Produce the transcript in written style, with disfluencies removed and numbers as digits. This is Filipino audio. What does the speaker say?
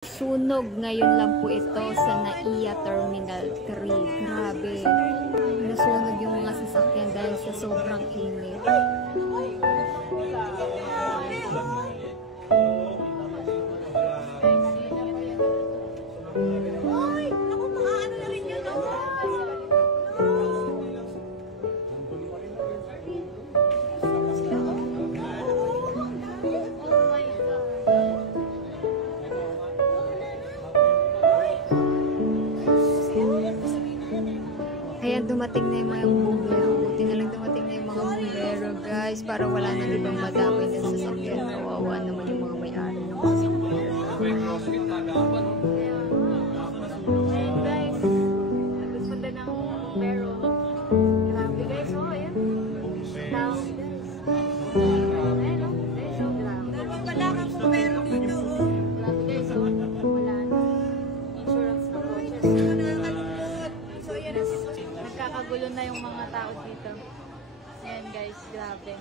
Sunog ngayon lang po ito sa NAIA Terminal 3. Grabe. Nasunog yung mga sasakyan dahil sa sobrang init. Ayan, dumating na yung mga bumbero. Buti na lang dumating na yung mga bumbero, guys, para wala na ibang madamay na sasakyan. Kawawa naman yung mga may-ari ng mga sasakyan. Ayan, guys. Nagpunta ng bumbero. Grabe, guys. Oh, ayan. Tao, guys. Ayan, oh. Ayan, oh. Grabe. Wala kang bumbero dito, oh. Grabe, guys. Oh. Wala na. Insurance na coaches. Nakakalungkot. So, yan ang Nagkakagulo na yung mga tao dito. Ayan guys, grabe.